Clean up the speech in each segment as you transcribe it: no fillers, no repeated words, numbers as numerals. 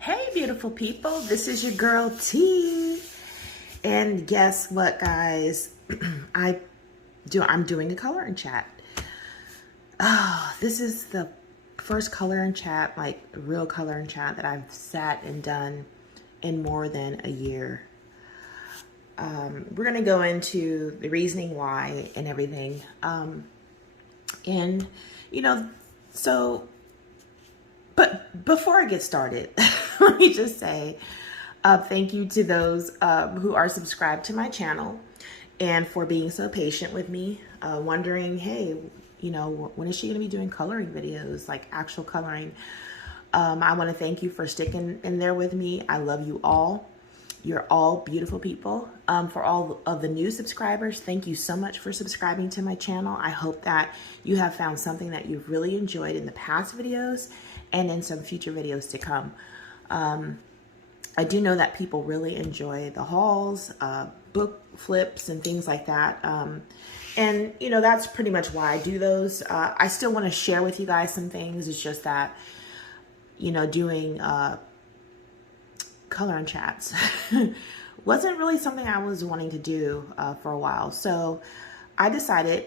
Hey, beautiful people. This is your girl T. And guess what, guys? I'm doing a color and chat. Oh, this is the first color and chat, like real color and chat that I've sat and done in more than a year. We're gonna go into the reasoning why and everything. And you know, so but before I get started, let me just say thank you to those who are subscribed to my channel and for being so patient with me, wondering, hey, you know, when is she going to be doing coloring videos, like actual coloring? I want to thank you for sticking in there with me. I love you all. You're all beautiful people. For all of the new subscribers, thank you so much for subscribing to my channel. I hope that you have found something that you've really enjoyed in the past videos and in some future videos to come. I do know that people really enjoy the hauls, book flips and things like that. And you know, that's pretty much why I do those. I still want to share with you guys some things. It's just that, you know, doing color and chats wasn't really something I was wanting to do for a while. So I decided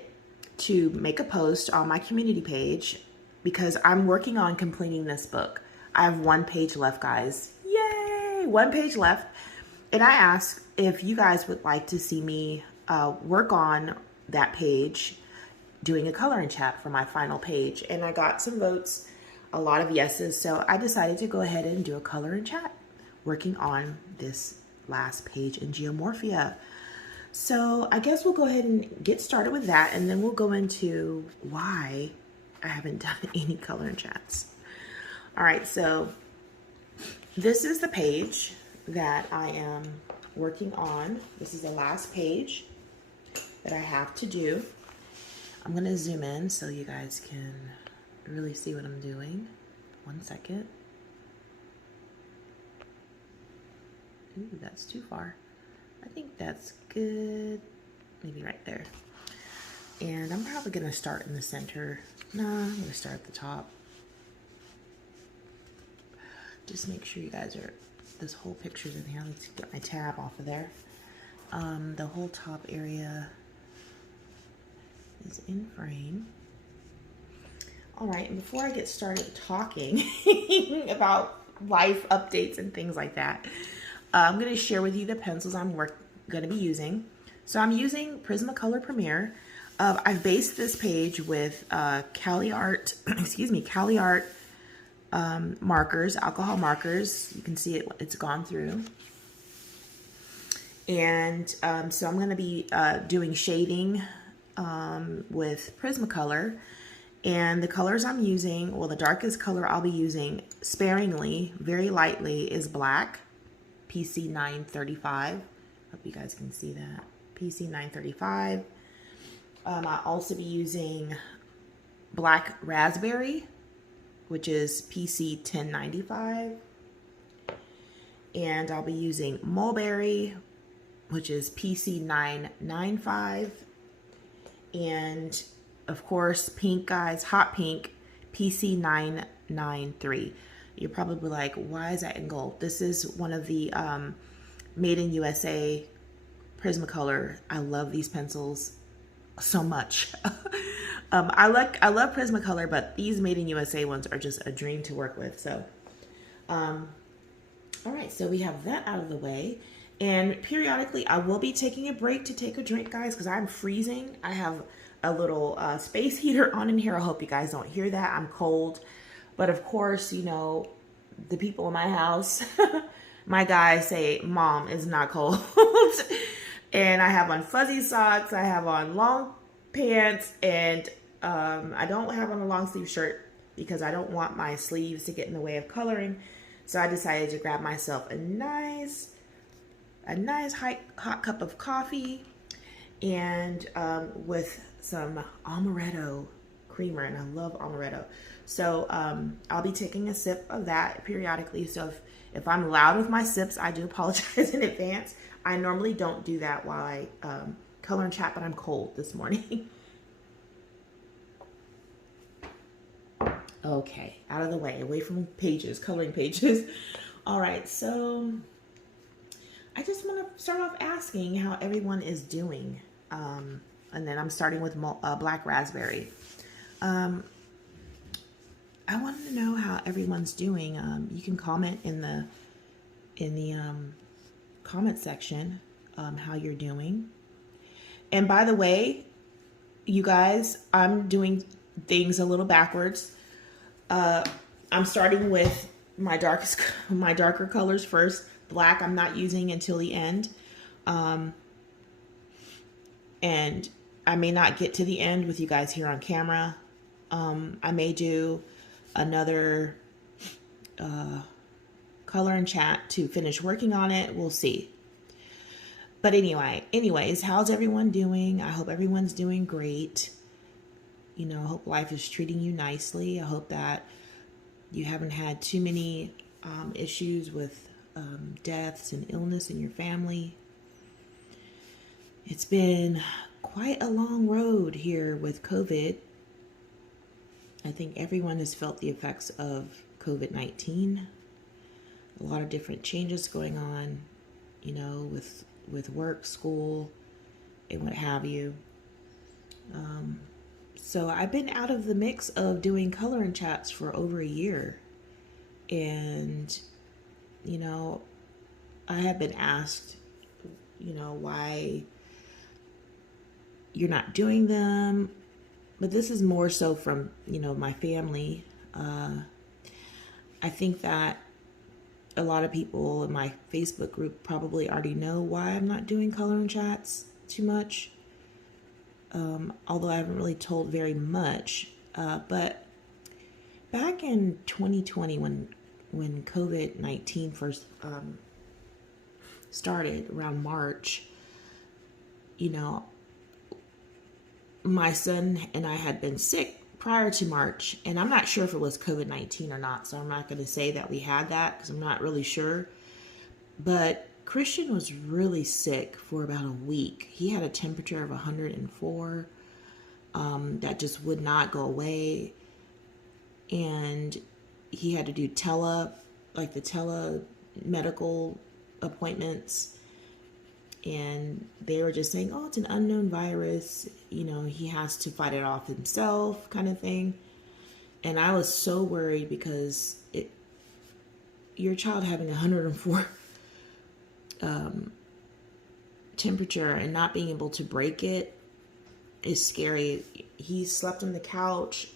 to make a post on my community page because I'm working on completing this book. I have one page left, guys. Yay! One page left. And I asked if you guys would like to see me work on that page, doing a color and chat for my final page. And I got some votes, a lot of yeses. So I decided to go ahead and do a color and chat, working on this last page in Geomorphia. So I guess we'll go ahead and get started with that, and then we'll go into why I haven't done any color and chats. All right, so this is the page that I am working on. This is the last page that I have to do. I'm gonna zoom in so you guys can really see what I'm doing. 1 second. Ooh, that's too far. I think that's good. Maybe right there. And I'm probably gonna start in the center. No, I'm gonna start at the top. Just make sure you guys are, this whole picture's in here. Let's get my tab off of there. The whole top area is in frame. All right, and before I get started talking about life updates and things like that, I'm going to share with you the pencils I'm going to be using. So I'm using Prismacolor Premier. I've based this page with Cali Art markers, alcohol markers. You can see it's gone through. And so I'm going to be doing shading with Prismacolor. And the colors I'm using, well, the darkest color I'll be using sparingly, very lightly, is black. PC 935. Hope you guys can see that. PC 935. I'll also be using black raspberry, which is PC 1095. And I'll be using mulberry, which is PC 995. And of course, pink, guys, hot pink, PC 993. You're probably like, why is that in gold? This is one of the Made in USA Prismacolor. I love these pencils so much. I love Prismacolor, but these Made in USA ones are just a dream to work with. So, all right, so we have that out of the way. And periodically, I will be taking a break to take a drink, guys, because I'm freezing. I have a little space heater on in here. I hope you guys don't hear that. I'm cold. But of course, you know, the people in my house, my guys say, Mom, it's not cold. And I have on fuzzy socks. I have on long pants. And I don't have on a long sleeve shirt because I don't want my sleeves to get in the way of coloring. So I decided to grab myself a nice hot cup of coffee and with some amaretto creamer, and I love amaretto. So I'll be taking a sip of that periodically. So if I'm loud with my sips, I do apologize in advance. I normally don't do that while I color and chat, but I'm cold this morning. Okay, out of the way, away from pages, coloring pages. All right, so I just want to start off asking how everyone is doing. And then I'm starting with black raspberry. Um, I wanted to know how everyone's doing. You can comment in the comment section how you're doing. And by the way, you guys, I'm doing things a little backwards. I'm starting with my darker colors first. Black I'm not using until the end. And I may not get to the end with you guys here on camera. I may do another color and chat to finish working on it. We'll see. But anyways, how's everyone doing? I hope everyone's doing great. You know, I hope life is treating you nicely. I hope that you haven't had too many issues with deaths and illness in your family. It's been quite a long road here with COVID. I think everyone has felt the effects of COVID-19. A lot of different changes going on, you know, with work, school, and what have you. So I've been out of the mix of doing color and chats for over a year. And, you know, I have been asked, you know, why you're not doing them. But this is more so from, you know, my family. I think that a lot of people in my Facebook group probably already know why I'm not doing color and chats too much. Although I haven't really told very much. But back in 2020, when COVID-19 first started around March, you know, my son and I had been sick prior to March, and I'm not sure if it was COVID-19 or not, so I'm not going to say that we had that because I'm not really sure. But Christian was really sick for about a week. He had a temperature of 104 that just would not go away, and he had to do the medical appointments, and they were just saying, oh, it's an unknown virus, you know, he has to fight it off himself, kind of thing. And I was so worried because your child having 104 temperature and not being able to break it is scary. He slept on the couch.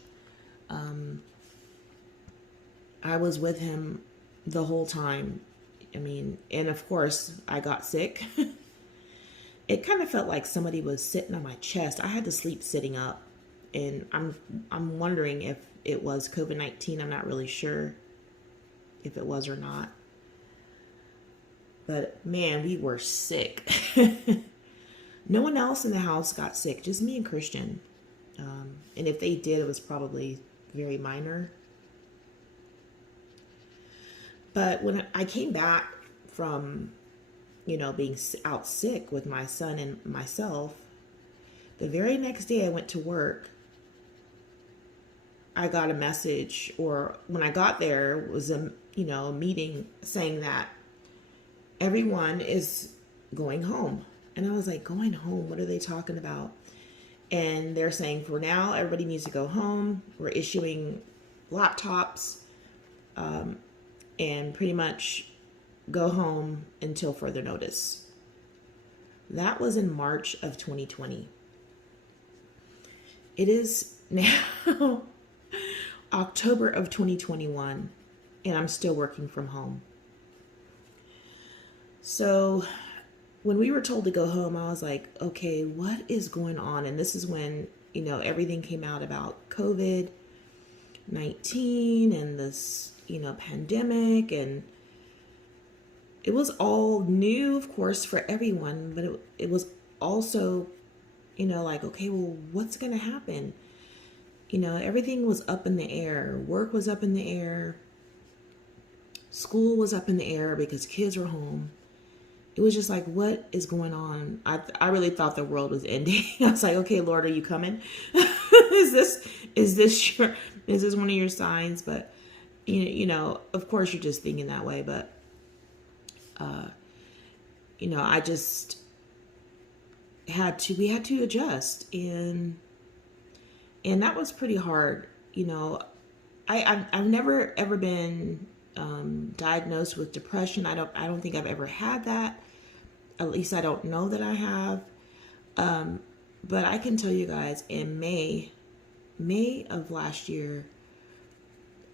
I was with him the whole time. I mean, and of course I got sick. It kind of felt like somebody was sitting on my chest. I had to sleep sitting up, and I'm wondering if it was COVID-19. I'm not really sure if it was or not. But man, we were sick. No one else in the house got sick, just me and Christian. And if they did, it was probably very minor. But when I came back from, you know, being out sick with my son and myself, the very next day I went to work, I got a message, or when I got there was a meeting saying that everyone is going home. And I was like, going home? What are they talking about? And they're saying for now, everybody needs to go home. We're issuing laptops, and pretty much go home until further notice. That was in March of 2020. It is now October of 2021, and I'm still working from home. So when we were told to go home, I was like, okay, what is going on? And this is when, you know, everything came out about COVID-19 and this, you know, pandemic, and it was all new, of course, for everyone, but it was also, you know, like, okay, well, what's going to happen? You know, everything was up in the air. Work was up in the air. School was up in the air because kids were home. It was just like, what is going on? I really thought the world was ending. I was like, okay, Lord, are you coming? Is this one of your signs? But you know, of course you're just thinking that way. But You know, I just we had to adjust, and that was pretty hard. You know, I've never ever been diagnosed with depression. I don't think I've ever had that. At least I don't know that I have. But I can tell you guys, in May of last year,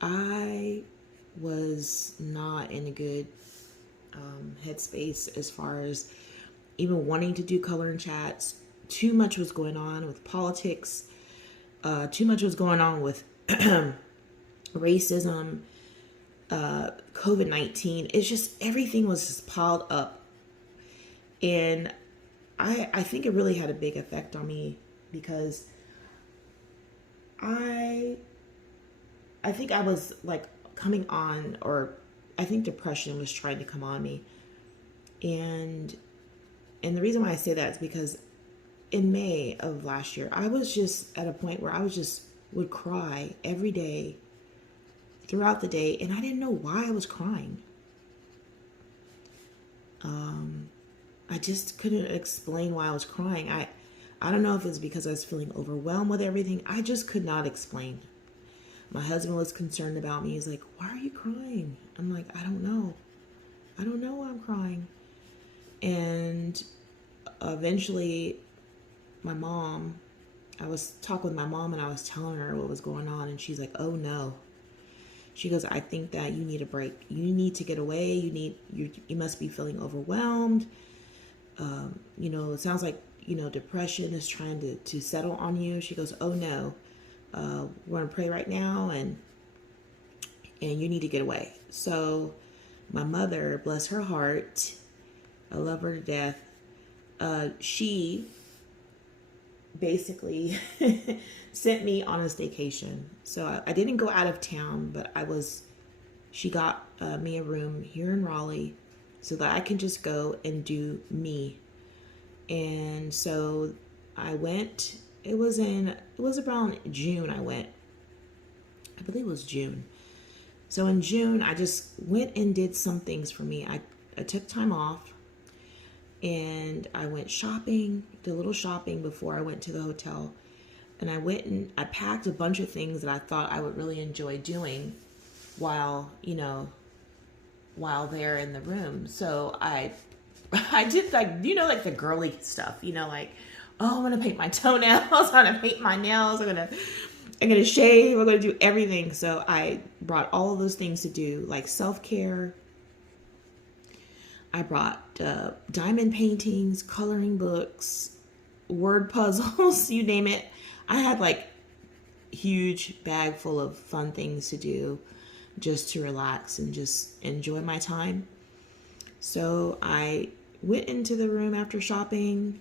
I was not in a good headspace as far as even wanting to do coloring chats. Too much was going on with politics. Too much was going on with racism, COVID-19. It's just everything was just piled up. And I think it really had a big effect on me because I think I was like coming on, or I think depression was trying to come on me. And the reason why I say that is because in May of last year, I was just at a point where I would cry every day throughout the day, and I didn't know why I was crying. I just couldn't explain why I was crying. I don't know if it's because I was feeling overwhelmed with everything. I just could not explain. My husband was concerned about me. He's like, "Why are you crying?" I'm like, "I don't know. I don't know why I'm crying." And eventually I was talking with my mom and I was telling her what was going on, and she's like, "Oh no." She goes, "I think that you need a break. You need to get away. You must be feeling overwhelmed. You know, it sounds like, you know, depression is trying to settle on you." She goes, "Oh no, we're going to pray right now, and you need to get away." So my mother, bless her heart, I love her to death. She basically sent me on a staycation. So I didn't go out of town, but she got me a room here in Raleigh so that I can just go and do me. And so I went. It was around June I went. I believe it was June. So in June, I just went and did some things for me. I took time off and I went shopping, did a little shopping before I went to the hotel. And I went and I packed a bunch of things that I thought I would really enjoy doing while there in the room. So I did, like, you know, like the girly stuff, you know, like, oh, I'm going to paint my toenails. I'm going to paint my nails. I'm going to shave. I'm going to do everything. So I brought all of those things to do, like self-care. I brought diamond paintings, coloring books, word puzzles, you name it. I had like huge bag full of fun things to do just to relax and just enjoy my time. So I went into the room after shopping.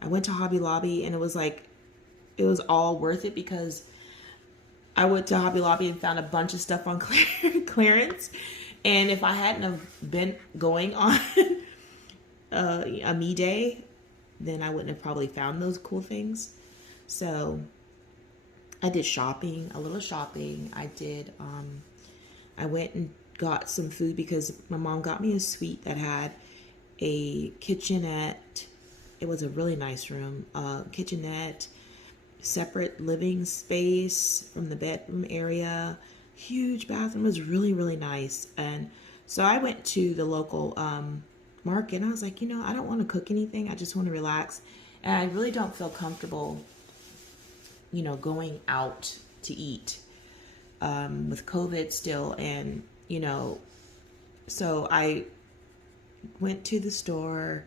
I went to Hobby Lobby, and it was all worth it because I went to Hobby Lobby and found a bunch of stuff on clearance. And if I hadn't have been going on a me day, then I wouldn't have probably found those cool things. So I did shopping, a little shopping. I went and got some food because my mom got me a suite that had a kitchenette. It was a really nice room, kitchenette, separate living space from the bedroom area. Huge bathroom. Was really, really nice. And so I went to the local market, and I was like, you know, I don't want to cook anything. I just want to relax. And I really don't feel comfortable, you know, going out to eat with COVID still. And, you know, so I went to the store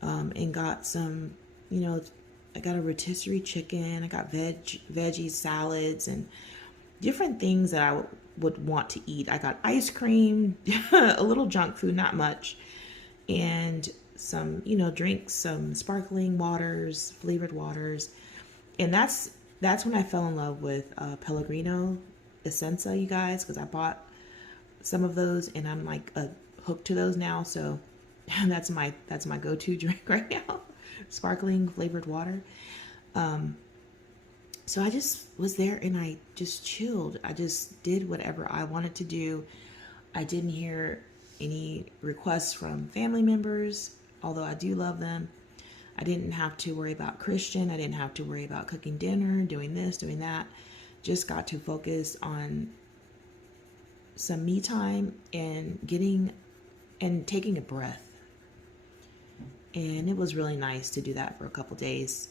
and got some, you know, I got a rotisserie chicken. I got veggie salads and different things that I would want to eat. I got ice cream, a little junk food, not much, and some, you know, drinks, some sparkling waters, flavored waters. And that's when I fell in love with Pellegrino Essenza, you guys, because I bought some of those and I'm like hooked to those now. So that's my go-to drink right now, sparkling flavored water. So I just was there and I just chilled. I just did whatever I wanted to do. I didn't hear any requests from family members, although I do love them. I didn't have to worry about Christian. I didn't have to worry about cooking dinner, doing this, doing that. Just got to focus on some me time and taking a breath. And it was really nice to do that for a couple days.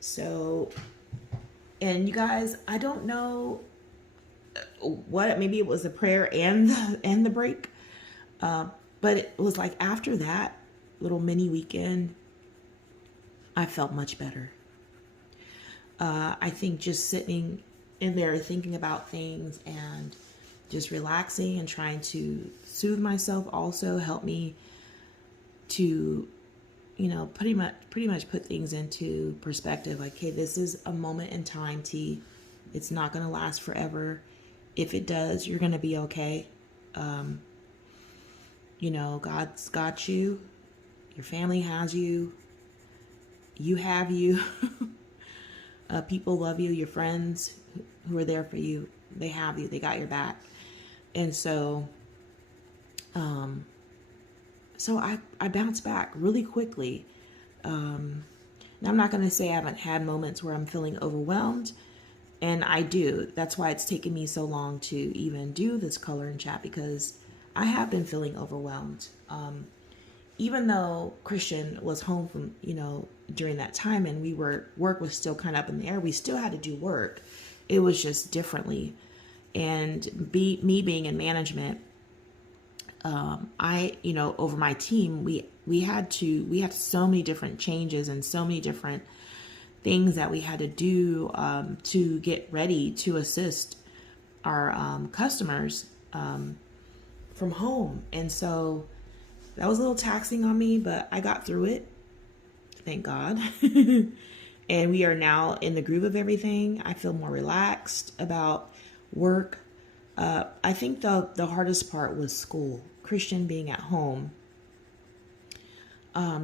So, and you guys, I don't know what, maybe it was the prayer and the break. But it was like after that little mini weekend, I felt much better. I think just sitting in there thinking about things and just relaxing and trying to soothe myself also helped me to, pretty much put things into perspective. Like, hey, this is a moment in time, T. It's not going to last forever. If it does, you're going to be okay. God's got you. Your family has you. You have you. People love you. Your friends who are there for you, they have you. They got your back. And so, I bounced back really quickly. Now I'm not going to say I haven't had moments where I'm feeling overwhelmed, and I do. That's why it's taken me so long to even do this color and chat, because I have been feeling overwhelmed. Even though Christian was home from, during that time, and work was still kind of up in the air, we still had to do work. It was just differently. And me being in management, over my team, we had so many different changes and so many different things that we had to do to get ready to assist our customers from home. And so that was a little taxing on me, but I got through it. Thank God. And we are now in the groove of everything. I feel more relaxed about work. I think the hardest part was school. Christian being at home,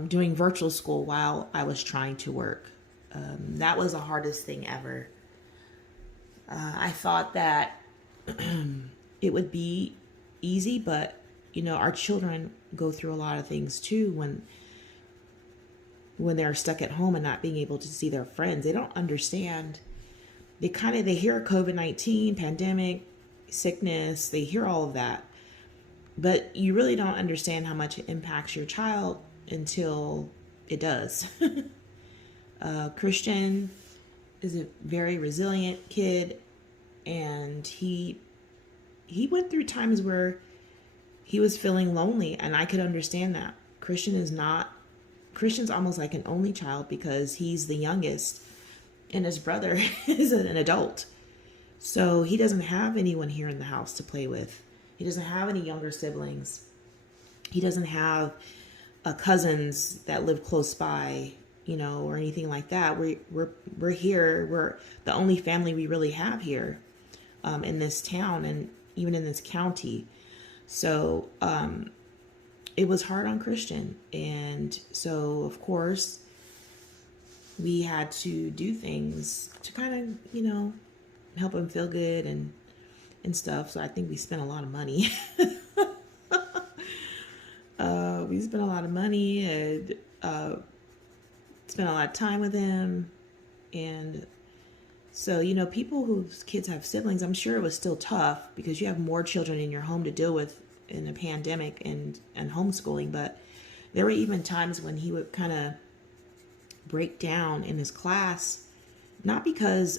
doing virtual school while I was trying to work. That was the hardest thing ever. I thought that it would be easy, but our children go through a lot of things too when they're stuck at home and not being able to see their friends. They don't understand. They hear COVID-19, pandemic, sickness, they hear all of that. But you really don't understand how much it impacts your child until it does. Christian is a very resilient kid, and he went through times where he was feeling lonely, and I could understand that. Christian's almost like an only child because he's the youngest, and his brother is an adult. So he doesn't have anyone here in the house to play with. He doesn't have any younger siblings. He doesn't have cousins that live close by, or anything like that. We're here. We're the only family we really have here in this town and even in this county. So it was hard on Christian. And so, of course, we had to do things to kind of, help him feel good and stuff. So I think we spent a lot of money. We spent a lot of money and spent a lot of time with him. And so, people whose kids have siblings, I'm sure it was still tough because you have more children in your home to deal with in a pandemic and homeschooling. But there were even times when he would kind of break down in his class, not because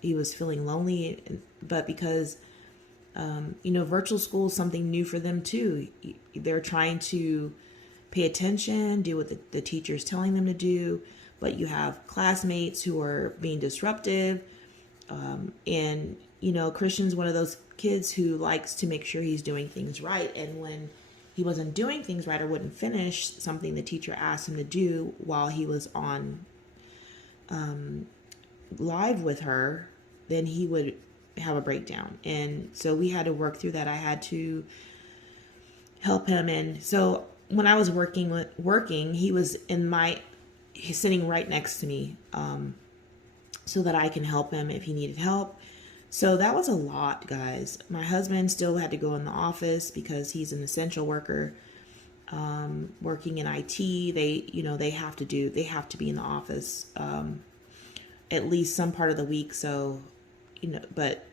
he was feeling lonely, but because, virtual school is something new for them too. They're trying to pay attention, do what the teacher's telling them to do, but you have classmates who are being disruptive. And, Christian's one of those kids who likes to make sure he's doing things right. And when he wasn't doing things right or wouldn't finish something the teacher asked him to do while he was on live with her, then he would have a breakdown. And so we had to work through that. I had to help him. And so when I was working, he was he's sitting right next to me, so that I can help him if he needed help. So that was a lot, guys. My husband still had to go in the office because he's an essential worker, working in IT. They have to be in the office, at least some part of the week. So, but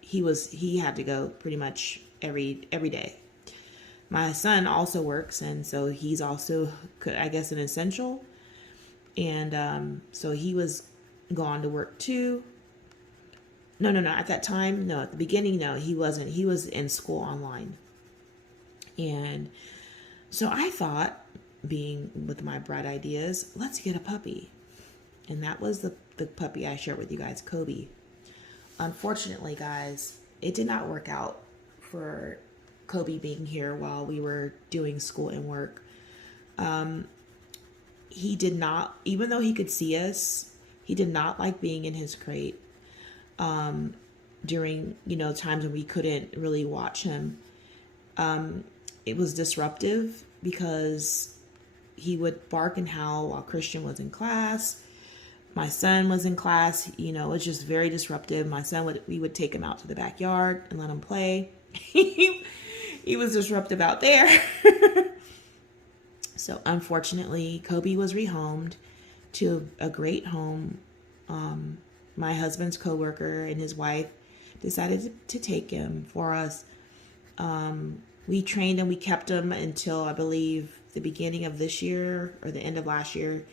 he had to go pretty much every day. My son also works, and so he's also, I guess, an essential. And so he was gone to work too. No. At that time, no. At the beginning, no, he wasn't. He was in school online. And so I thought, being with my bright ideas, let's get a puppy. And that was the puppy I shared with you guys, Kobe. Unfortunately, guys, it did not work out for Kobe being here while we were doing school and work. He did not, even though he could see us, he did not like being in his crate. During, times when we couldn't really watch him. It was disruptive because he would bark and howl while Christian was in class. My son was in class. It was just very disruptive. We would take him out to the backyard and let him play. He was disruptive out there. So unfortunately, Kobe was rehomed to a great home. My husband's coworker and his wife decided to take him for us. We trained him. We kept him until, I believe, the beginning of this year or the end of last year.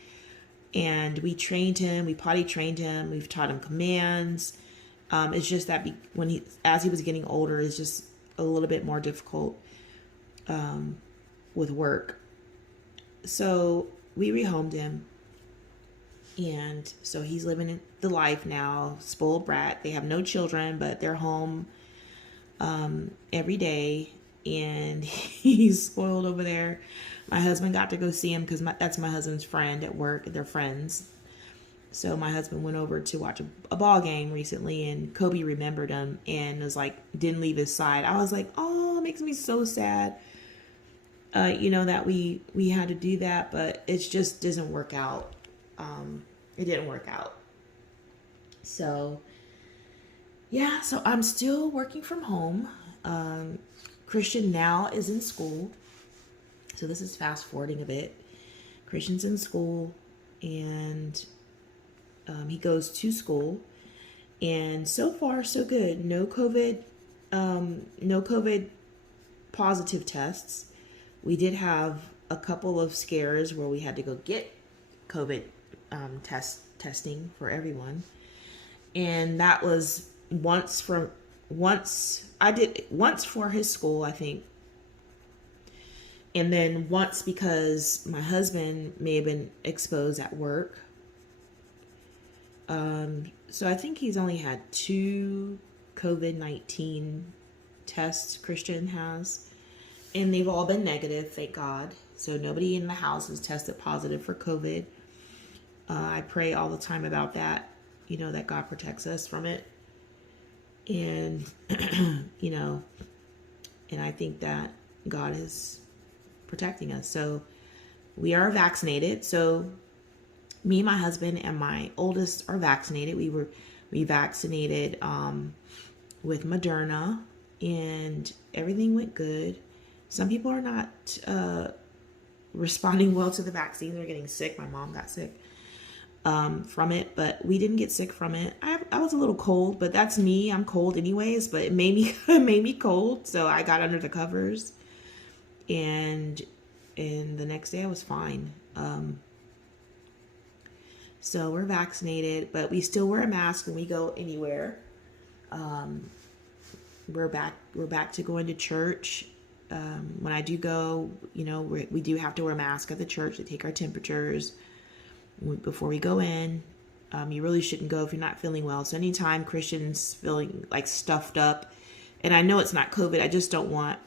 And we trained him. We potty trained him. We've taught him commands. It's just that as he was getting older, it's just a little bit more difficult with work. So we rehomed him. And so he's living the life now, spoiled brat. They have no children, but they're home every day. And he's spoiled over there. My husband got to go see him because that's my husband's friend at work. They're friends. So my husband went over to watch a ball game recently, and Kobe remembered him and was like, didn't leave his side. I was like, oh, it makes me so sad. That we had to do that, but it just doesn't work out. It didn't work out. So, yeah, so I'm still working from home. Christian now is in school. So this is fast forwarding a bit. Christian's in school, and he goes to school, and so far so good. No COVID positive tests. We did have a couple of scares where we had to go get COVID testing for everyone, and that was once for his school, I think, and then once because my husband may have been exposed at work. So I think he's only had 2 COVID-19 tests Christian has, and they've all been negative, thank God. So nobody in the house has tested positive for COVID. I pray all the time about that, that God protects us from it. And, and I think that God is protecting us. So we are vaccinated. So me, my husband, and my oldest are vaccinated. We vaccinated with Moderna, and everything went good. Some people are not responding well to the vaccine. They're getting sick. My mom got sick from it, but we didn't get sick from it. I was a little cold, but that's me. I'm cold anyways, but it made me cold, so I got under the covers, and the next day I was fine. So we're vaccinated, but we still wear a mask when we go anywhere. We're back to going to church. When I do go, we do have to wear a mask at the church. They take our temperatures before we go in. You really shouldn't go if you're not feeling well. So anytime Christian's feeling like stuffed up, and I know it's not COVID, I just don't want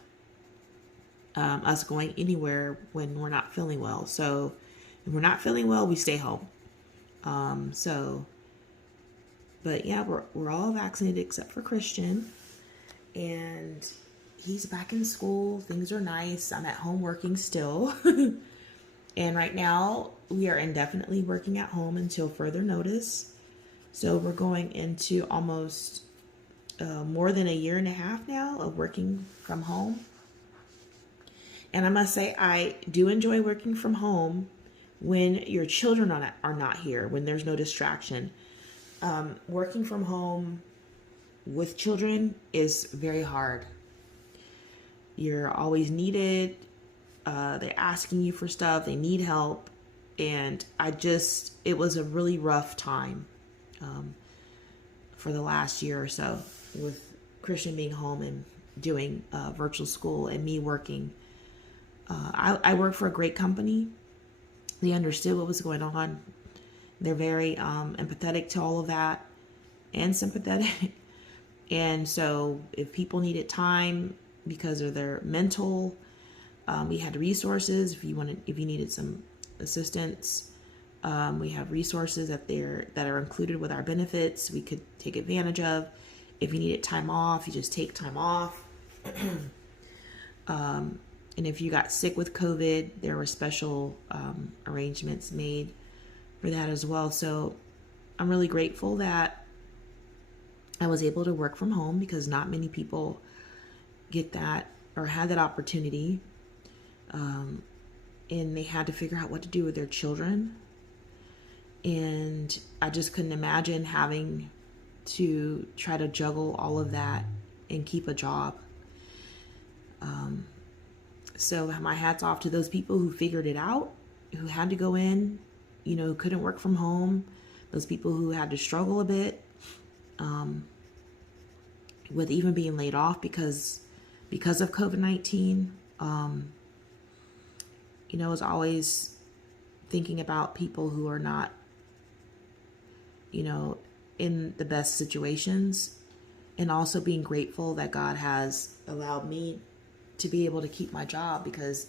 us going anywhere when we're not feeling well. So if we're not feeling well, we stay home. But yeah, we're all vaccinated except for Christian, and he's back in school. Things are nice. I'm at home working still. And right now we are indefinitely working at home until further notice. So we're going into almost more than a year and a half now of working from home. And I must say, I do enjoy working from home when your children are not here, when there's no distraction. Working from home with children is very hard. You're always needed. They're asking you for stuff. They need help. And it was a really rough time for the last year or so with Christian being home and doing virtual school and me working. I work for a great company. They understood what was going on. They're very empathetic to all of that and sympathetic. And so if people needed time because of their mental, we had resources. If you needed some assistance, we have resources that are included with our benefits. We could take advantage of. If you needed time off, you just take time off. And if you got sick with COVID, there were special arrangements made for that as well. So I'm really grateful that I was able to work from home because not many people get that or had that opportunity. And they had to figure out what to do with their children. And I just couldn't imagine having to try to juggle all of that and keep a job. So my hat's off to those people who figured it out, who had to go in, who couldn't work from home, those people who had to struggle a bit with even being laid off because of COVID-19. I was always thinking about people who are not, in the best situations, and also being grateful that God has allowed me to be able to keep my job because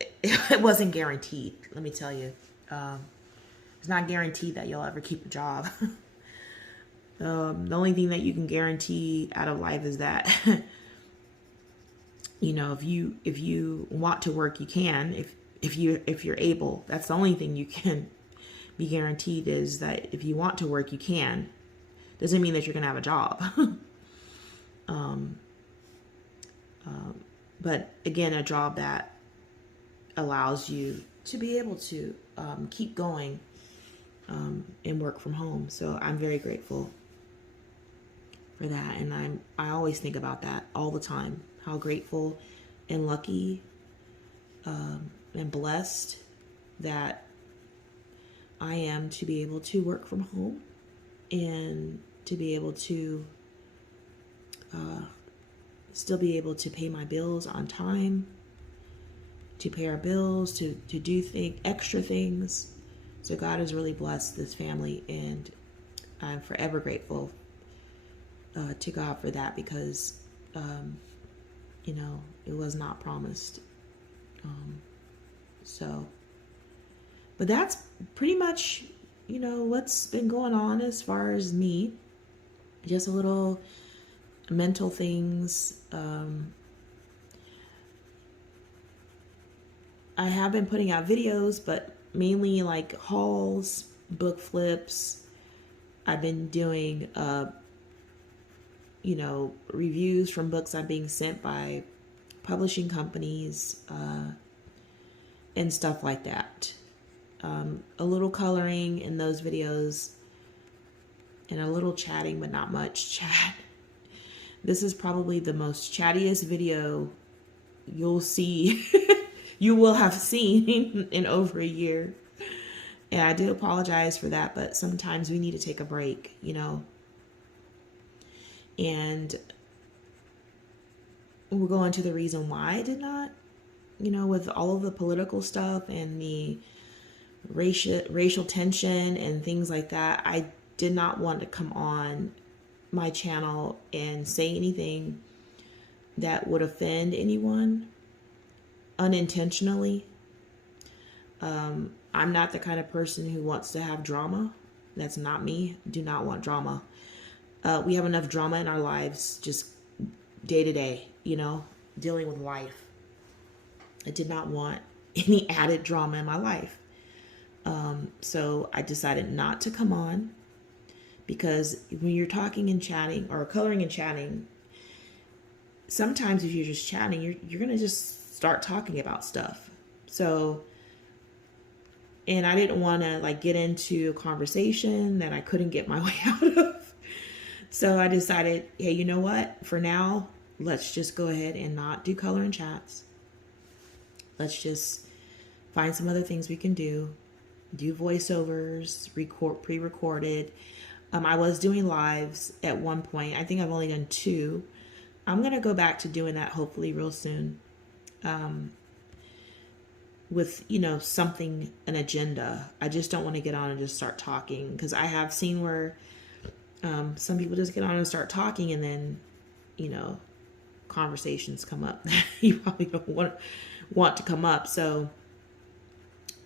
it wasn't guaranteed. Let me tell you, it's not guaranteed that you'll ever keep a job. The only thing that you can guarantee out of life is that, if you want to work, you can. If you're able, that's the only thing you can be guaranteed is that if you want to work, you can. Doesn't mean that you're gonna have a job. But again, a job that allows you to be able to keep going and work from home. So I'm very grateful for that, and I always think about that all the time. How grateful and lucky and blessed that I am to be able to work from home and to be able to still be able to pay my bills on time, to pay our bills, to do extra things. So God has really blessed this family, and I'm forever grateful to God for that because, it was not promised. But that's pretty much, what's been going on as far as me. Just a little mental things. I have been putting out videos, but mainly like hauls, book flips. I've been doing, reviews from books I'm being sent by publishing companies, and stuff like that. A little coloring in those videos and a little chatting, but not much chat. This is probably the most chattiest video you'll see, you will have seen in over a year. And I do apologize for that, but sometimes we need to take a break, And we'll go into the reason why I did not, with all of the political stuff and the racial tension and things like that. I did not want to come on my channel and say anything that would offend anyone unintentionally. I'm not the kind of person who wants to have drama. That's not me. Do not want drama. We have enough drama in our lives, just day to day, dealing with life. I did not want any added drama in my life. So I decided not to come on because when you're talking and chatting or coloring and chatting, sometimes if you're just chatting, you're going to just start talking about stuff. So, and I didn't want to like get into a conversation that I couldn't get my way out of. So I decided, hey, you know what? For now, let's just go ahead and not do color and chats. Let's just find some other things we can do voiceovers, record pre-recorded. I was doing lives at one point. I think I've only done 2. I'm going to go back to doing that hopefully real soon. With, you know, something, an agenda. I just don't want to get on and just start talking, because I have seen where some people just get on and start talking, and then, you know, conversations come up that you probably don't want to come up. So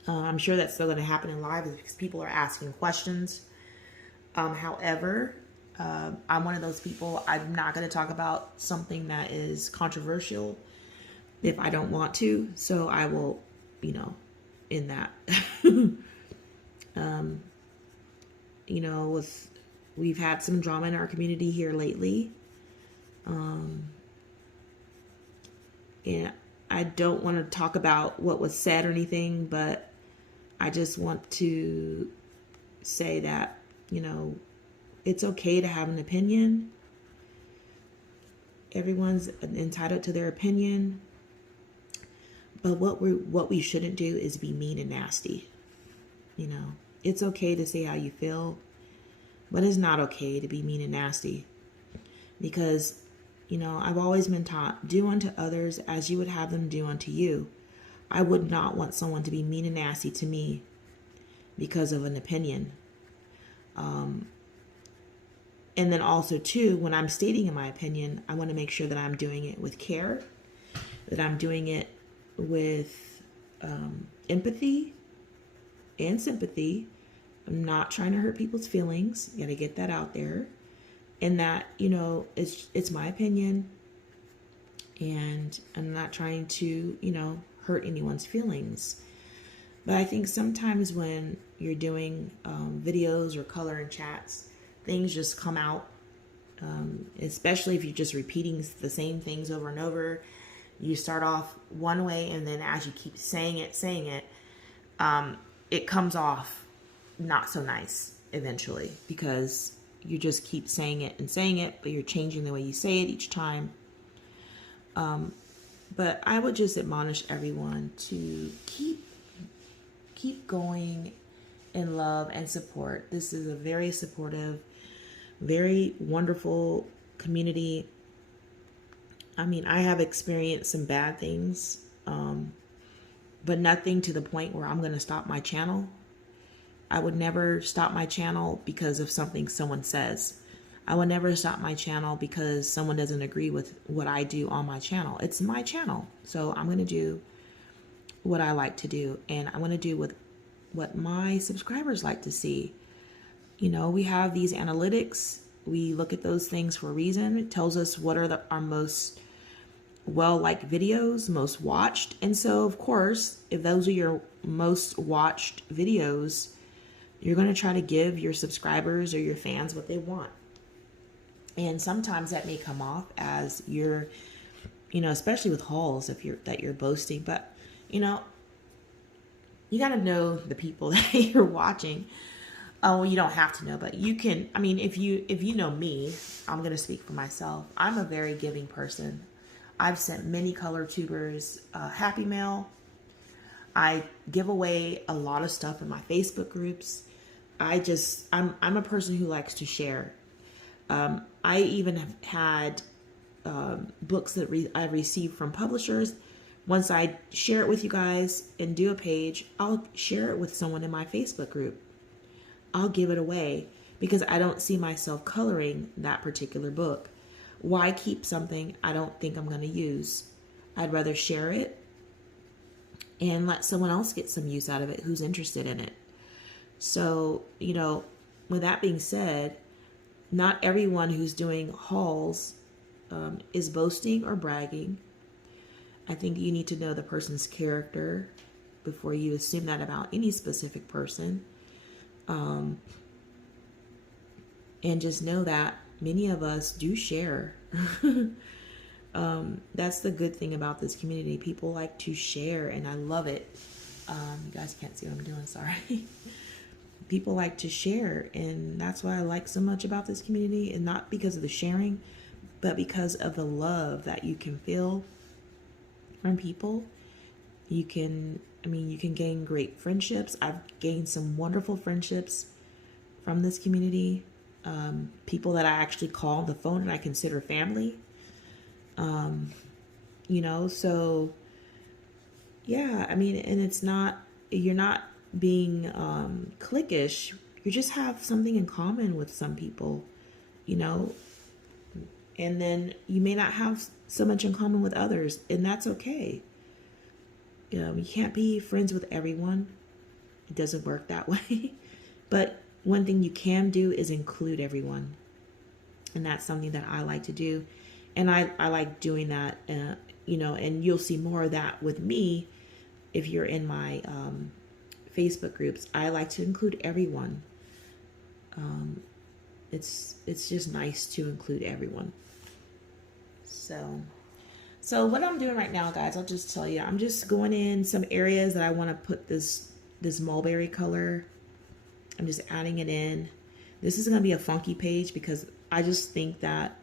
I'm sure that's still going to happen in live because people are asking questions. However, I'm one of those people, I'm not going to talk about something that is controversial if I don't want to. So I will, you know, in that, you know, we've had some drama in our community here lately. And I don't want to talk about what was said or anything, but I just want to say that, you know, it's okay to have an opinion. Everyone's entitled to their opinion. But what we shouldn't do is be mean and nasty. You know, it's okay to say how you feel, but it's not okay to be mean and nasty. Because, you know, I've always been taught, do unto others as you would have them do unto you. I would not want someone to be mean and nasty to me because of an opinion. And then also, too, when I'm stating in my opinion, I want to make sure that I'm doing it with care, that I'm doing it with empathy and sympathy. I'm not trying to hurt people's feelings. You got to get that out there. And that, you know, it's my opinion. And I'm not trying to, you know, hurt anyone's feelings. But I think sometimes when you're doing videos or color and chats, things just come out, especially if you're just repeating the same things over and over. You start off one way, and then as you keep saying it, it comes off not so nice eventually, because you just keep saying it, but you're changing the way you say it each time. But I would just admonish everyone to keep going in love and support. This is a very supportive, very wonderful community. I mean, I have experienced some bad things, but nothing to the point where I'm going to stop my channel. I would never stop my channel because of something someone says. I would never stop my channel because someone doesn't agree with what I do on my channel. It's my channel. So I'm going to do what I like to do, and I want to do with what my subscribers like to see. You know, we have these analytics. We look at those things for a reason. It tells us what are our most well-liked videos, most watched. And so, of course, if those are your most watched videos, you're going to try to give your subscribers or your fans what they want. And sometimes that may come off as you're, you know, especially with hauls, if you're boasting. But, you know, you got to know the people that you're watching. Oh, you don't have to know, but you can. I mean, if you know me, I'm going to speak for myself. I'm a very giving person. I've sent many color tubers Happy Mail. I give away a lot of stuff in my Facebook groups. I'm a person who likes to share. I even have had books that I received from publishers. Once I share it with you guys and do a page, I'll share it with someone in my Facebook group. I'll give it away because I don't see myself coloring that particular book. Why keep something I don't think I'm going to use? I'd rather share it and let someone else get some use out of it who's interested in it. So, you know, with that being said, not everyone who's doing hauls is boasting or bragging. I think you need to know the person's character before you assume that about any specific person. And just know that many of us do share. That's the good thing about this community. People like to share, and I love it. You guys can't see what I'm doing, sorry. People like to share, and that's what I like so much about this community, and not because of the sharing, but because of the love that you can feel from people. You can gain great friendships. I've gained some wonderful friendships from this community. People that I actually call on the phone and I consider family. So yeah, and it's not, you're not being cliquish. You just have something in common with some people, and then you may not have so much in common with others, and that's okay. You can't be friends with everyone. It doesn't work that way. But one thing you can do is include everyone. And that's something that I like to do. And I like doing that, and you'll see more of that with me if you're in my Facebook groups. I like to include everyone. It's just nice to include everyone. So what I'm doing right now, guys, I'll just tell you, I'm just going in some areas that I want to put this mulberry color. I'm just adding it in. This is going to be a funky page because I just think that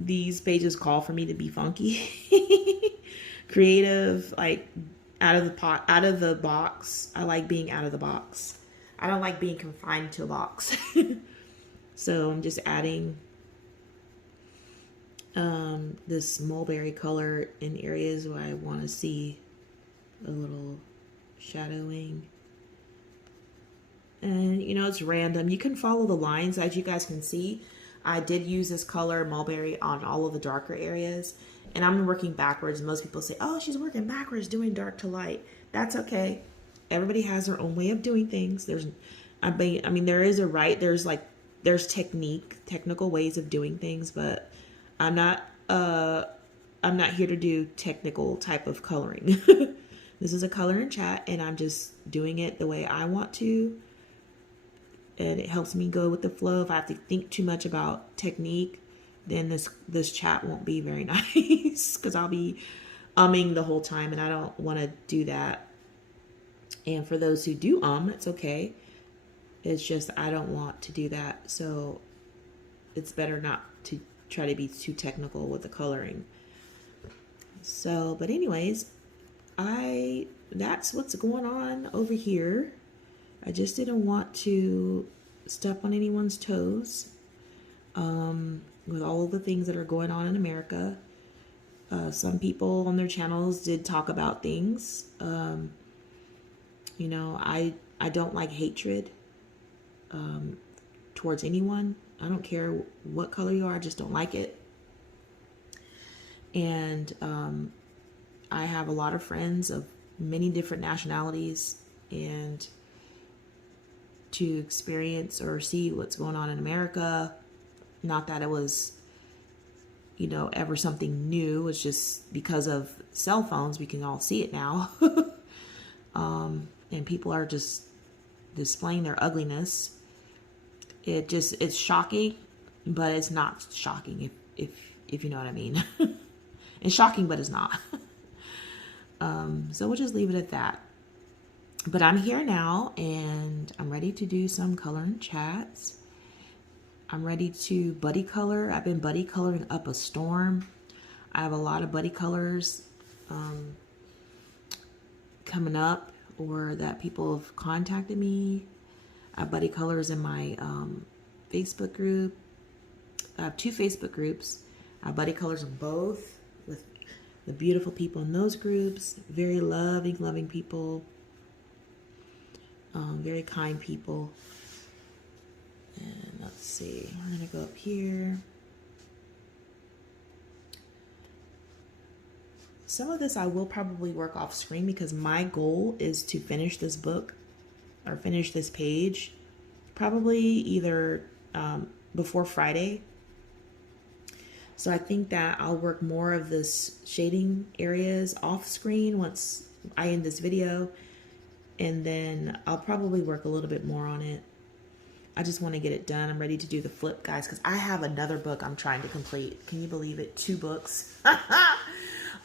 these pages call for me to be funky, creative, like out of the box. I like being out of the box. I don't like being confined to a box. So I'm just adding this mulberry color in areas where I want to see a little shadowing. And it's random. You can follow the lines. As you guys can see, I did use this color mulberry on all of the darker areas, and I'm working backwards. Most people say, oh, she's working backwards doing dark to light. That's okay. Everybody has their own way of doing things. There is a right, there's technical ways of doing things, but I'm not here to do technical type of coloring. This is a color and chat, and I'm just doing it the way I want to. And it helps me go with the flow. If I have to think too much about technique, then this chat won't be very nice because I'll be umming the whole time, and I don't want to do that. And for those who do it's okay. It's just I don't want to do that. So it's better not to try to be too technical with the coloring. So, but anyways, that's what's going on over here. I just didn't want to step on anyone's toes with all of the things that are going on in America. Some people on their channels did talk about things. I don't like hatred towards anyone. I don't care what color you are, I just don't like it. And I have a lot of friends of many different nationalities, and to experience or see what's going on in America, not that it was, ever something new. It's just because of cell phones, we can all see it now. And people are just displaying their ugliness. It's shocking, but it's not shocking if you know what I mean. It's shocking, but it's not. So we'll just leave it at that. But I'm here now, and I'm ready to do some coloring chats. I'm ready to buddy color. I've been buddy coloring up a storm. I have a lot of buddy colors coming up, or that people have contacted me. I have buddy colors in my Facebook group. I have 2 Facebook groups. I have buddy colors in both with the beautiful people in those groups. Very loving people. Very kind people. And let's see, I'm gonna go up here. Some of this I will probably work off screen because my goal is to finish this book or finish this page probably either before Friday. So I think that I'll work more of this shading areas off screen once I end this video, and then I'll probably work a little bit more on it I just want to get it done. I'm ready to do the flip, guys, because I have another book I'm trying to complete. Can you believe it? 2 books.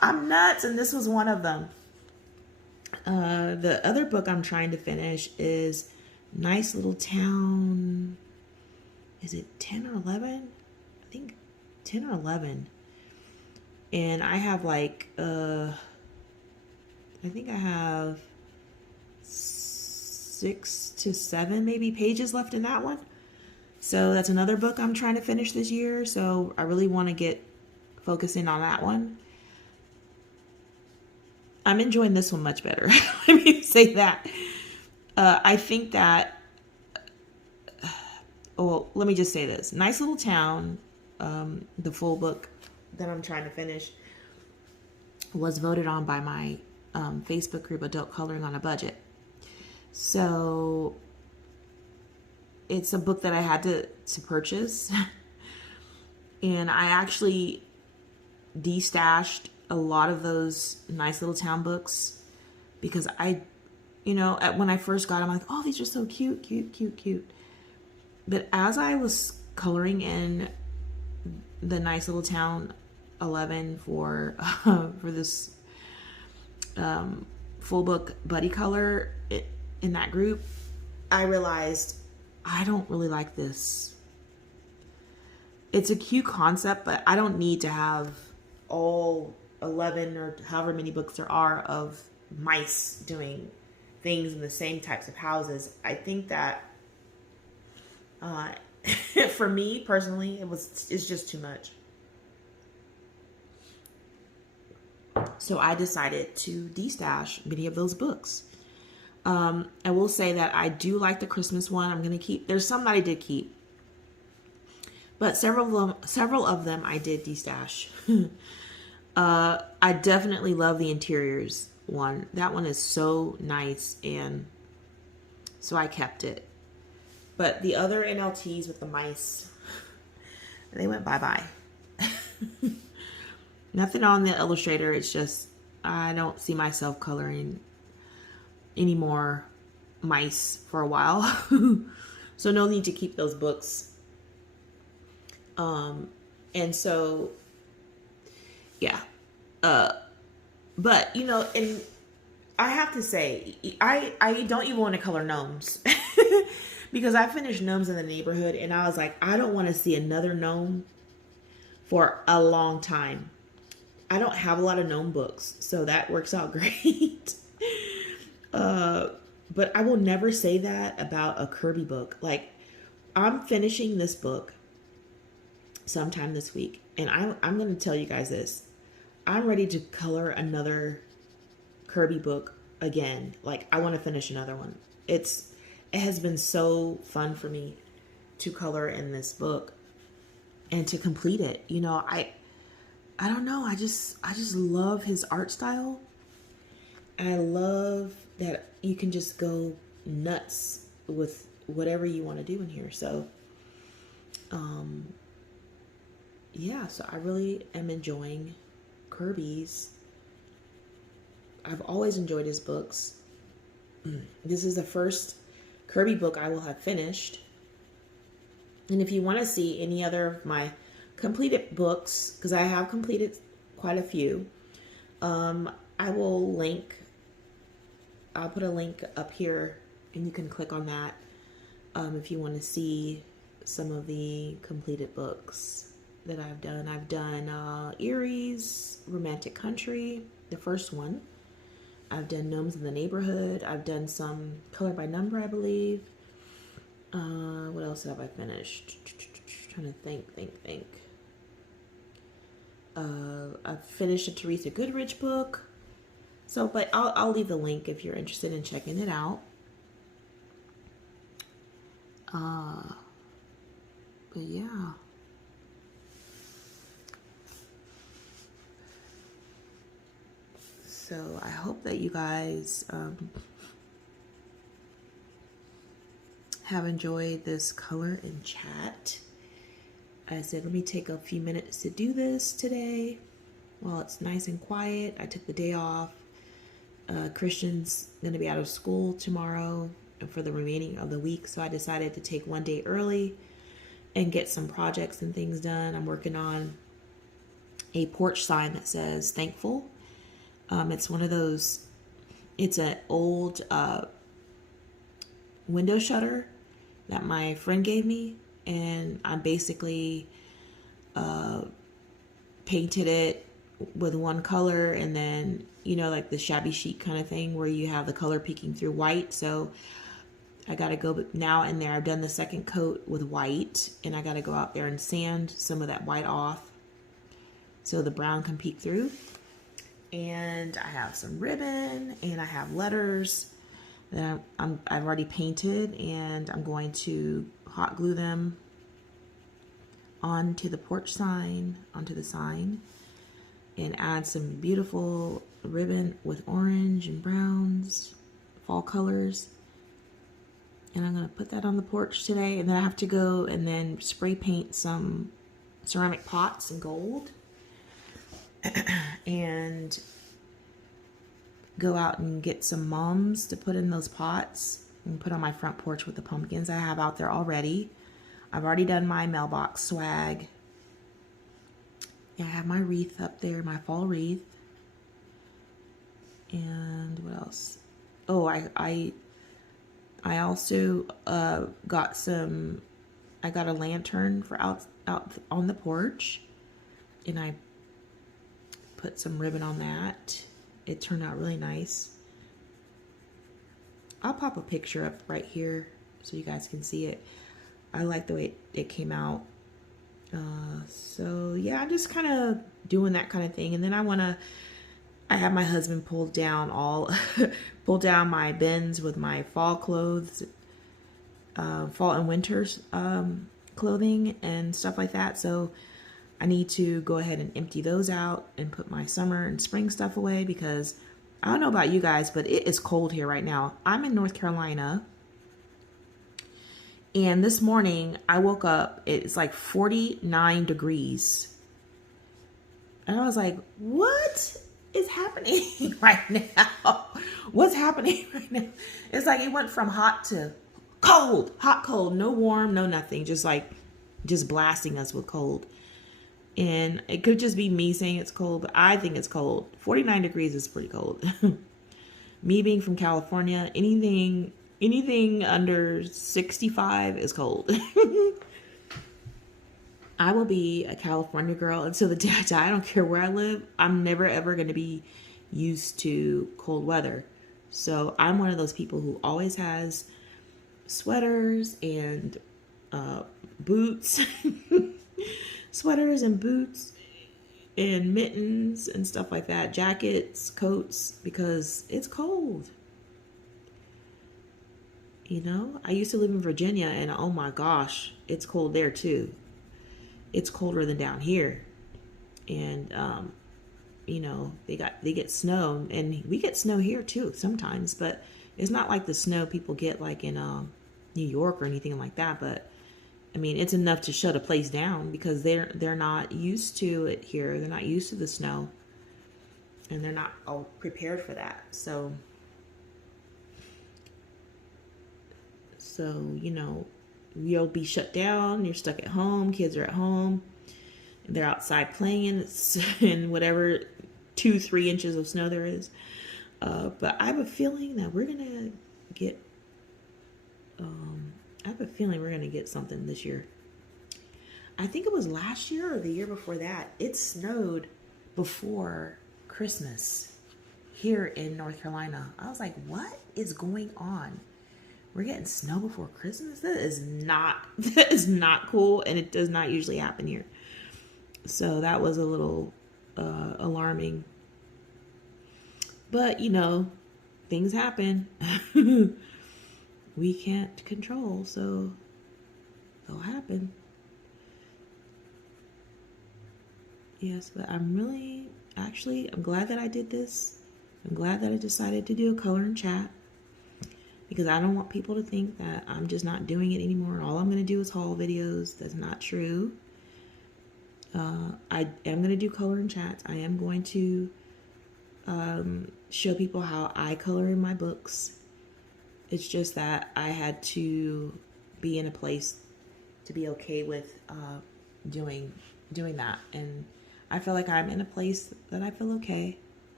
I'm nuts, and this was one of them. The other book I'm trying to finish is Nice Little Town. Is it 10 or 11? I think 10 or 11. And I have like, I think I have 6 to 7 maybe pages left in that one. So that's another book I'm trying to finish this year. So I really want to get focusing on that one. I'm enjoying this one much better. Let me say that. I think that, well, let me just say this. Nice Little Town, the full book that I'm trying to finish, was voted on by my Facebook group, Adult Coloring on a Budget. So it's a book that I had to purchase. And I actually destashed a lot of those Nice Little Town books because when I first got them, I'm like, oh, these are so cute, cute, cute, cute. But as I was coloring in the Nice Little Town 11 for this full book buddy color in that group, I realized I don't really like this. It's a cute concept, but I don't need to have all 11 or however many books there are of mice doing things in the same types of houses. I think that for me personally, it's just too much. So I decided to destash many of those books. I will say that I do like the Christmas one. I'm going to keep, there's some that I did keep, but several of them I did destash. I definitely love the interiors one. That one is so nice, and so I kept it. But the other NLTs with the mice, they went bye-bye. Nothing on the Illustrator. It's just, I don't see myself coloring any more mice for a while. So no need to keep those books. And so, yeah. But, and I have to say, I don't even want to color gnomes. Because I finished Gnomes in the Neighborhood, and I was like, I don't want to see another gnome for a long time. I don't have a lot of gnome books, so that works out great. But I will never say that about a Kirby book. Like, I'm finishing this book sometime this week, and I'm going to tell you guys this. I'm ready to color another Kirby book again. Like, I want to finish another one. It has been so fun for me to color in this book and to complete it. I don't know. I just love his art style. I love that you can just go nuts with whatever you want to do in here. So, yeah, so I really am enjoying Kirby's. I've always enjoyed his books. This is the first Kirby book I will have finished. And if you want to see any other of my completed books, because I have completed quite a few, I will link, I'll put a link up here and you can click on that if you want to see some of the completed books that I've done. I've done Erie's Romantic Country, the first one. I've done Gnomes in the Neighborhood. I've done some Color by Number, I believe. What else have I finished? Trying to think. I've finished a Teresa Goodrich book. So, but I'll leave the link if you're interested in checking it out. But yeah. So I hope that you guys have enjoyed this color and chat. I said, let me take a few minutes to do this today while it's nice and quiet. I took the day off. Christian's going to be out of school tomorrow. for the remaining of the week. So I decided to take one day early and get some projects and things done. I'm working on a porch sign that says thankful. It's one of those, it's an old window shutter that my friend gave me, and I basically painted it with one color, and then, you know, like the shabby chic kind of thing where you have the color peeking through white. So I got to go now in there. I've done the second coat with white, and I got to go out there and sand some of that white off so the brown can peek through. And I have some ribbon, and I have letters that I've already painted, and I'm going to hot glue them onto the porch sign, onto the sign, and add some beautiful ribbon with orange and browns, fall colors. And I'm going to put that on the porch today, and then I have to go and then spray paint some ceramic pots in gold and go out and get some mums to put in those pots and put on my front porch with the pumpkins I have out there already. I've already done my mailbox swag. Yeah, I have my wreath up there, my fall wreath. And what else? Oh, I also got a lantern for out on the porch, and I put some ribbon on that. It turned out really nice. I'll pop a picture up right here so you guys can see it. I like the way it came out. So yeah, I'm just kind of doing that kind of thing. And then I have my husband pull down my bins with my fall clothes, fall and winter's clothing and stuff like that. So I need to go ahead and empty those out and put my summer and spring stuff away, because I don't know about you guys, but it is cold here right now. I'm in North Carolina, and this morning I woke up, it's like 49 degrees. And I was like, what is happening right now? What's happening right now? It's like it went from hot to cold, hot, cold, no warm, no nothing, just blasting us with cold. And it could just be me saying it's cold, but I think it's cold. 49 degrees is pretty cold. Me being from California, anything under 65 is cold. I will be a California girl until the day I die. I don't care where I live. I'm never ever going to be used to cold weather. So I'm one of those people who always has sweaters and boots. Sweaters and boots and mittens and stuff like that, jackets, coats, because it's cold. You know, I used to live in Virginia, and oh my gosh, it's cold there too. It's colder than down here. And you know, they get snow, and we get snow here too sometimes, but it's not like the snow people get like in New York or anything like that. But I mean, it's enough to shut a place down, because they're not used to it here. They're not used to the snow, and they're not all prepared for that. So you know, you'll be shut down. You're stuck at home. Kids are at home. They're outside playing in whatever 2-3 inches of snow there is. But I have a feeling that we're gonna get. I have a feeling we're going to get something this year. I think it was last year or the year before that. It snowed before Christmas here in North Carolina. I was like, what is going on? We're getting snow before Christmas? That is not cool, and it does not usually happen here. So that was a little alarming. But, you know, things happen. We can't control, so they'll happen. Yes, but I'm glad that I did this. I'm glad that I decided to do a color and chat, because I don't want people to think that I'm just not doing it anymore and all I'm going to do is haul videos. That's not true. I am going to do color and chats. I am going to show people how I color in my books. It's just that I had to be in a place to be okay with doing that, and I feel like I'm in a place that I feel okay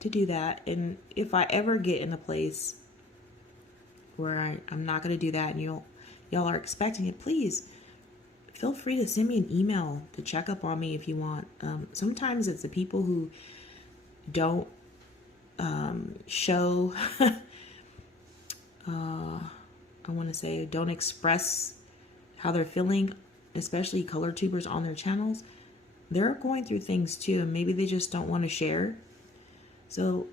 to do that. And if I ever get in a place where I'm not going to do that, and y'all are expecting it, please feel free to send me an email to check up on me if you want. Sometimes it's the people who don't show I want to say don't express how they're feeling, especially color tubers on their channels. They're going through things too, and maybe they just don't want to share. So,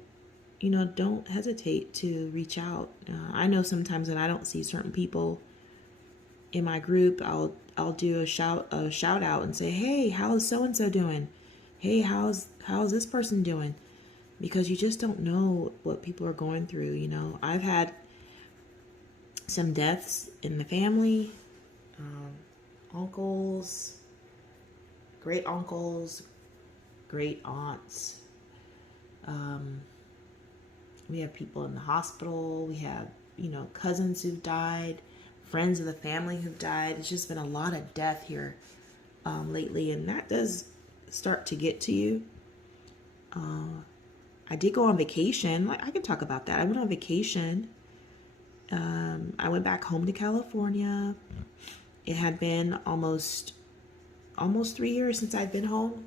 don't hesitate to reach out. I know sometimes when I don't see certain people in my group, I'll do a shout out and say, "Hey, how's so and so doing? Hey, how's this person doing?" Because you just don't know what people are going through. I've had some deaths in the family, uncles, great uncles, great aunts. We have people in the hospital. We have, cousins who've died, friends of the family who've died. It's just been a lot of death here lately, and that does start to get to you. I did go on vacation. I could talk about that. I went on vacation. I went back home to California. It had been almost 3 years since I'd been home,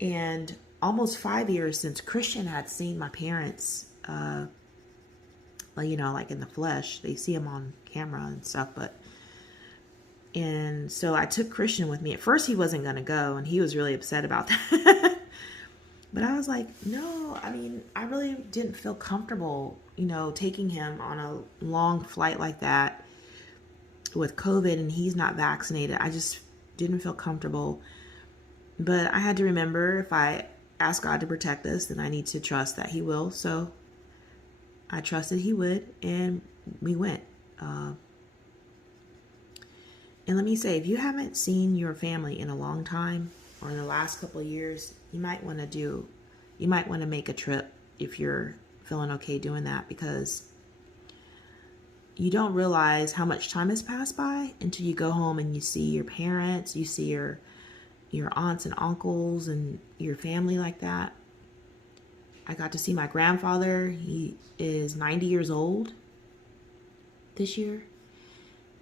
and almost 5 years since Christian had seen my parents. Like in the flesh. They see him on camera and stuff, and so I took Christian with me. At first, he wasn't going to go, and he was really upset about that. But I was like, no, I really didn't feel comfortable, taking him on a long flight like that with COVID, and he's not vaccinated. I just didn't feel comfortable. But I had to remember, if I ask God to protect us, then I need to trust that he will. So I trusted he would, and we went. And let me say, if you haven't seen your family in a long time, or in the last couple of years, you might want to make a trip if you're feeling okay doing that, because you don't realize how much time has passed by until you go home and you see your parents, you see your aunts and uncles and your family like that. I got to see my grandfather. He is 90 years old this year.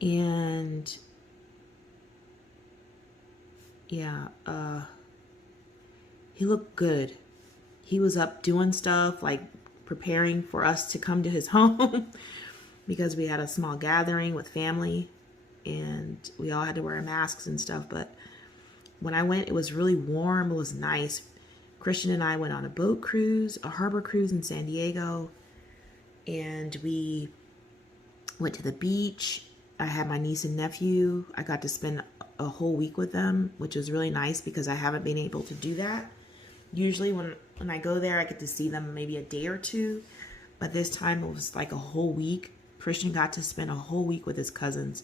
And yeah, he looked good. He was up doing stuff, like preparing for us to come to his home because we had a small gathering with family and we all had to wear masks and stuff. But when I went, it was really warm. It was nice. Christian and I went on a boat cruise, a harbor cruise in San Diego, and we went to the beach. I had my niece and nephew. I got to spend a whole week with them, which was really nice because I haven't been able to do that. Usually when I go there, I get to see them maybe a day or two, but this time it was like a whole week. Christian got to spend a whole week with his cousins,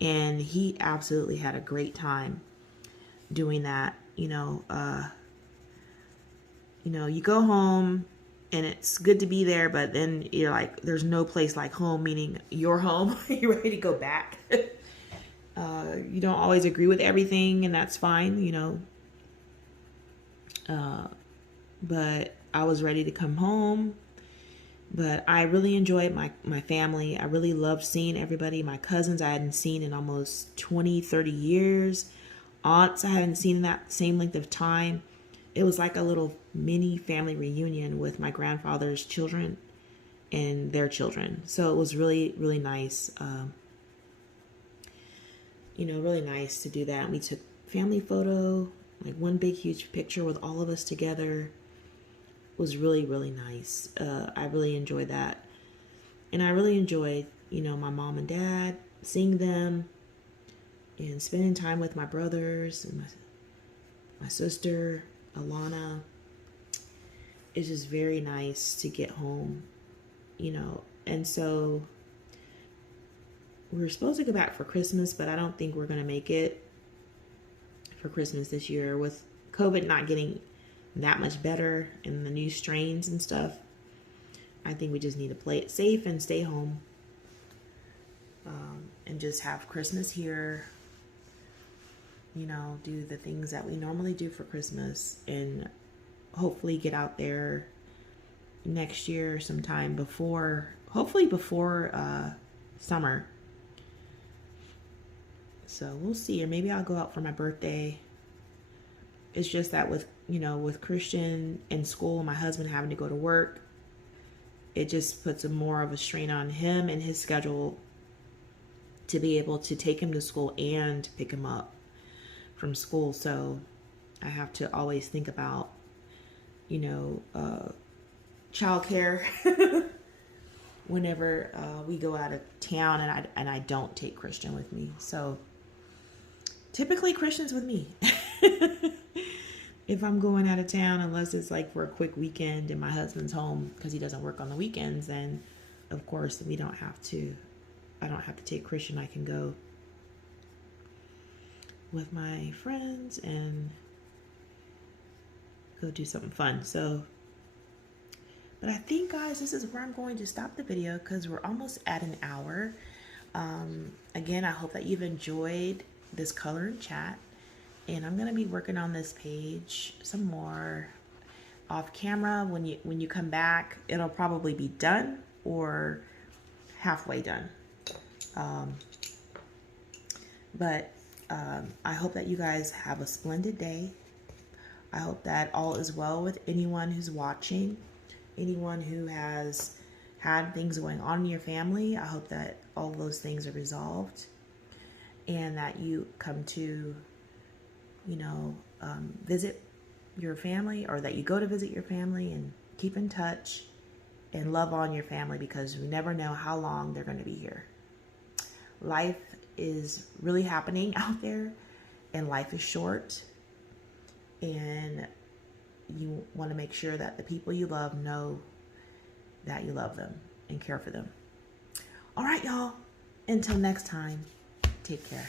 and he absolutely had a great time doing that. You go home and it's good to be there, but then you're like, there's no place like home, meaning your home. You're ready to go back. You don't always agree with everything, and that's fine, but I was ready to come home. But I really enjoyed my family. I really loved seeing everybody. My cousins I hadn't seen in almost 20, 30 years. Aunts I hadn't seen in that same length of time. It was like a little mini family reunion with my grandfather's children and their children. So it was really, really nice. Really nice to do that. And we took family photo, like one big, huge picture with all of us together. It was really, really nice. I really enjoyed that. And I really enjoyed, my mom and dad, seeing them and spending time with my brothers and my sister, Alana. It's just very nice to get home, and so we were supposed to go back for Christmas, but I don't think we're going to make it for Christmas this year with COVID not getting that much better and the new strains and stuff. I think we just need to play it safe and stay home. And just have Christmas here. You know, do the things that we normally do for Christmas, and hopefully get out there next year sometime before, hopefully before summer. So we'll see, or maybe I'll go out for my birthday. It's just that with, you know, with Christian in school, my husband having to go to work, it just puts more of a strain on him and his schedule to be able to take him to school and pick him up from school. So I have to always think about, you know, childcare whenever we go out of town, and I don't take Christian with me. So typically Christian's with me if I'm going out of town, unless it's like for a quick weekend and my husband's home because he doesn't work on the weekends. Then of course I don't have to take Christian. I can go with my friends and go do something fun. So, but I think, guys, this is where I'm going to stop the video because we're almost at an hour. Again, I hope that you've enjoyed this color and chat, and I'm going to be working on this page some more off camera. When you come back, it'll probably be done or halfway done. I hope that you guys have a splendid day. I hope that all is well with anyone who's watching, anyone who has had things going on in your family. I hope that all those things are resolved, and that you come to, you know, visit your family, or that you go to visit your family and keep in touch and love on your family, because we never know how long they're going to be here. Life is really happening out there, and life is short, and you want to make sure that the people you love know that you love them and care for them. All right, y'all. Until next time, take care.